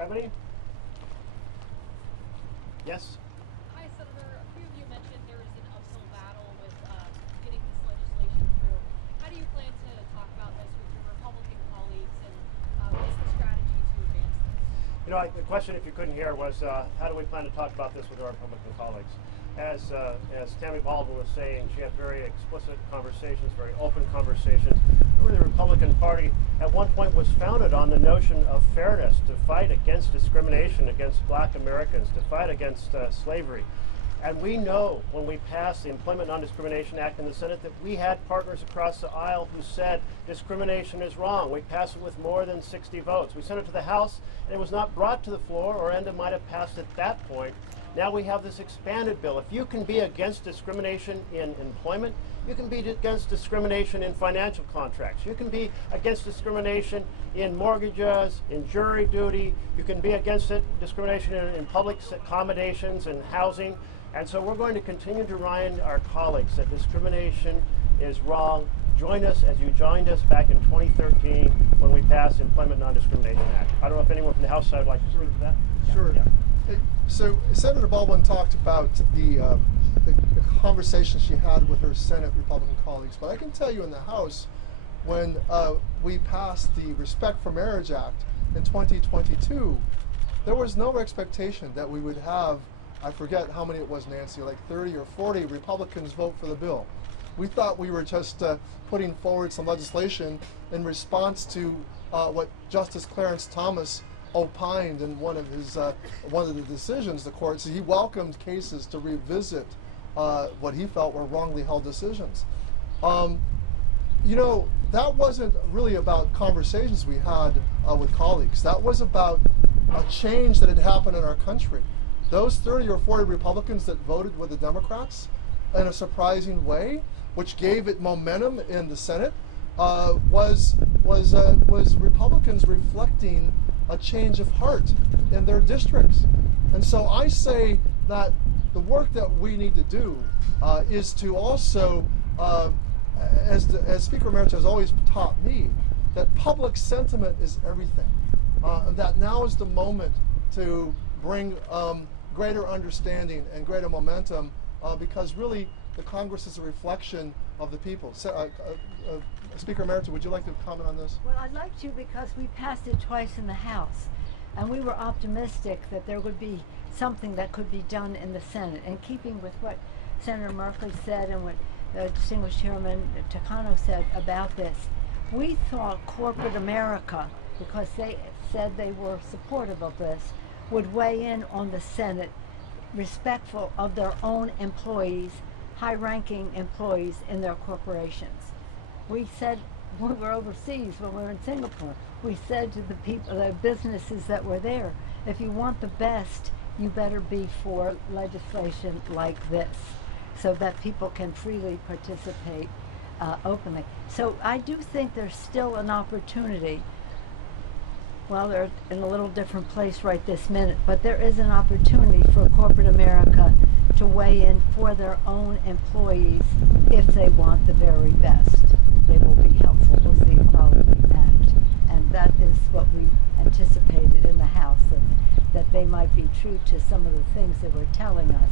have any? Yes? Hi, Senator. A few of you mentioned there is an uphill battle with getting this legislation through. How do you plan to talk about this with your Republican colleagues, and what is the strategy to advance this? You know, the question, if you couldn't hear, was how do we plan to talk about this with our Republican colleagues? As Tammy Baldwin was saying, she had very explicit conversations, very open conversations. Remember, the Republican Party at one point was founded on the notion of fairness, to fight against discrimination against black Americans, to fight against slavery. And we know when we passed the Employment Non-Discrimination Act in the Senate that we had partners across the aisle who said discrimination is wrong. We passed it with more than 60 votes. We sent it to the House, and it was not brought to the floor, or ENDA might have passed at that point. Now we have this expanded bill. If you can be against discrimination in employment, you can be against discrimination in financial contracts. You can be against discrimination in mortgages, in jury duty. You can be against discrimination in public accommodations and housing. And so we're going to continue to remind our colleagues that discrimination is wrong. Join us as you joined us back in 2013 when we passed the Employment Non-Discrimination Act. I don't know if anyone from the House side would like to speak to that. Sure. Yeah. So Senator Baldwin talked about the conversation she had with her Senate Republican colleagues, but I can tell you in the House, when we passed the Respect for Marriage Act in 2022, there was no expectation that we would have, I forget how many it was, Nancy, like 30 or 40 Republicans vote for the bill. We thought we were just putting forward some legislation in response to what Justice Clarence Thomas opined in one of the decisions. The court said he welcomed cases to revisit what he felt were wrongly held decisions. You know, that wasn't really about conversations we had with colleagues. That was about a change that had happened in our country. Those 30 or 40 Republicans that voted with the Democrats in a surprising way, which gave it momentum in the Senate, was Republicans reflecting a change of heart in their districts. And so I say that the work that we need to do is to also, as Speaker Emeritus has always taught me, that public sentiment is everything. That now is the moment to bring greater understanding and greater momentum, because really the Congress is a reflection of the people. Speaker Emeritus, would you like to comment on this? Well, I'd like to, because we passed it twice in the House, and we were optimistic that there would be something that could be done in the Senate. In keeping with what Senator Merkley said and what distinguished Chairman Takano said about this, we thought corporate America, because they said they were supportive of this, would weigh in on the Senate, respectful of their own employees, high-ranking employees in their corporations. We said, when we were overseas, when we were in Singapore, we said to the people, the businesses that were there, if you want the best, you better be for legislation like this, so that people can freely participate openly. So I do think there's still an opportunity. Well, they're in a little different place right this minute, but there is an opportunity for corporate America to weigh in for their own employees if they want the very best. They will be helpful with the Equality Act. And that is what we anticipated in the House, that they might be true to some of the things they were telling us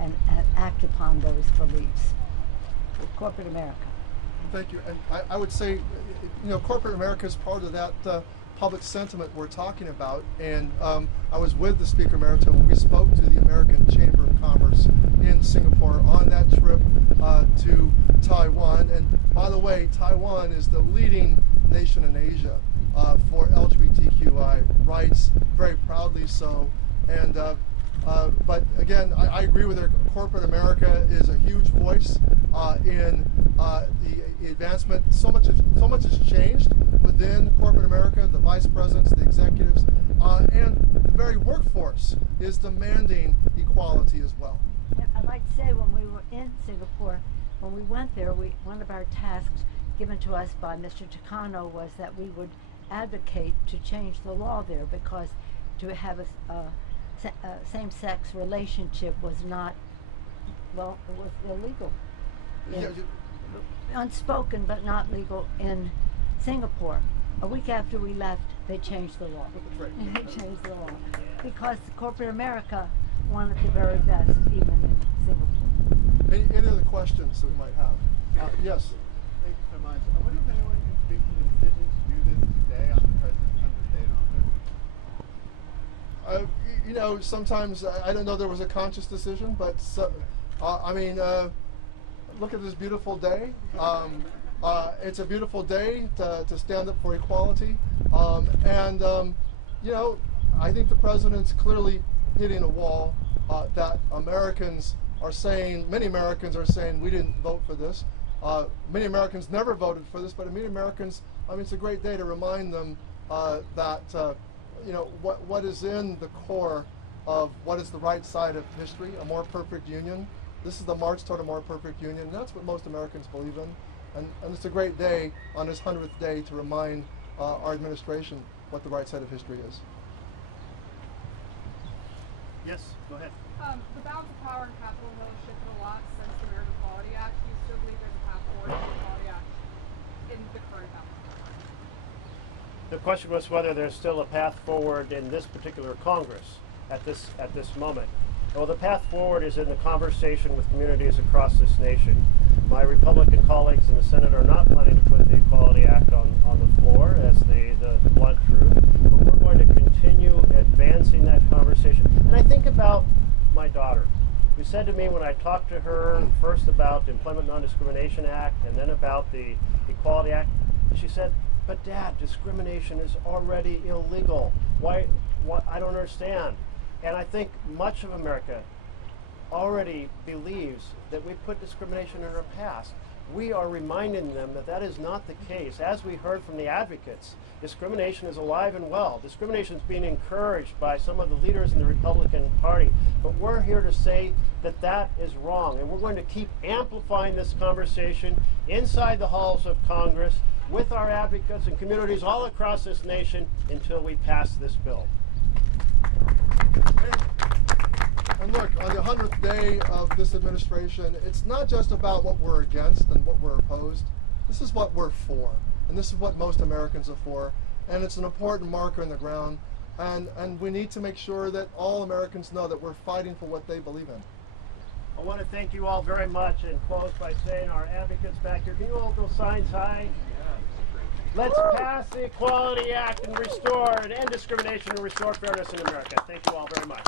and act upon those beliefs. Corporate America. Thank you. And I would say, you know, corporate America is part of that public sentiment we're talking about. And I was with the Speaker Emeritus when we spoke to the American Chamber of Commerce in Singapore on that trip to Taiwan. And by the way, Taiwan is the leading nation in Asia for LGBTQI rights, very proudly so. And but again, I agree with her. Corporate America is a huge voice in the advancement. So much has changed within corporate America. The vice presidents, the executives, and the very workforce is demanding equality as well. And I'd like to say, when we were in Singapore, when we went there, one of our tasks given to us by Mr. Takano was that we would advocate to change the law there, because to have a same-sex relationship was not, well, it was illegal. Unspoken but not legal in Singapore. A week after we left, they changed the law. That's right. They changed the law because corporate America wanted the very best, even in Singapore. Any other questions that we might have? Yes. Thank you so much. I wonder if anyone can speak to the decision to do this today on the President's 100th day in office. You know, sometimes I don't know there was a conscious decision, but I mean, look at this beautiful day. It's a beautiful day to stand up for equality, you know, I think the president's clearly hitting a wall that Americans are saying. Many Americans are saying we didn't vote for this. Many Americans never voted for this, but many Americans, I mean, it's a great day to remind them that you know what is in the core of what is the right side of history, a more perfect union. This is the march toward a more perfect union, and that's what most Americans believe in. And it's a great day on this 100th day to remind our administration what the right side of history is. Yes, go ahead. The balance of power in Capitol Hill has shifted a lot since the Marriage Equality Act. Do you still believe there's a path forward to the Equality Act in the current balance of power? The question was whether there's still a path forward in this particular Congress at this moment. Well, the path forward is in the conversation with communities across this nation. My Republican colleagues in the Senate are not planning to put the Equality Act on the floor as the blunt truth, but we're going to continue advancing that conversation. And I think about my daughter, who said to me when I talked to her first about the Employment Non-Discrimination Act and then about the Equality Act, she said, "But Dad, discrimination is already illegal. Why I don't understand." And I think much of America already believes that we put discrimination in our past. We are reminding them that that is not the case. As we heard from the advocates, discrimination is alive and well. Discrimination is being encouraged by some of the leaders in the Republican Party. But we're here to say that that is wrong. And we're going to keep amplifying this conversation inside the halls of Congress with our advocates and communities all across this nation until we pass this bill. And look, on the 100th day of this administration, it's not just about what we're against and what we're opposed. This is what we're for, and this is what most Americans are for, and it's an important marker in the ground, and we need to make sure that all Americans know that we're fighting for what they believe in. I want to thank you all very much and close by saying our advocates back here, can you hold those signs high? Let's pass the Equality Act and restore and end discrimination and restore fairness in America. Thank you all very much.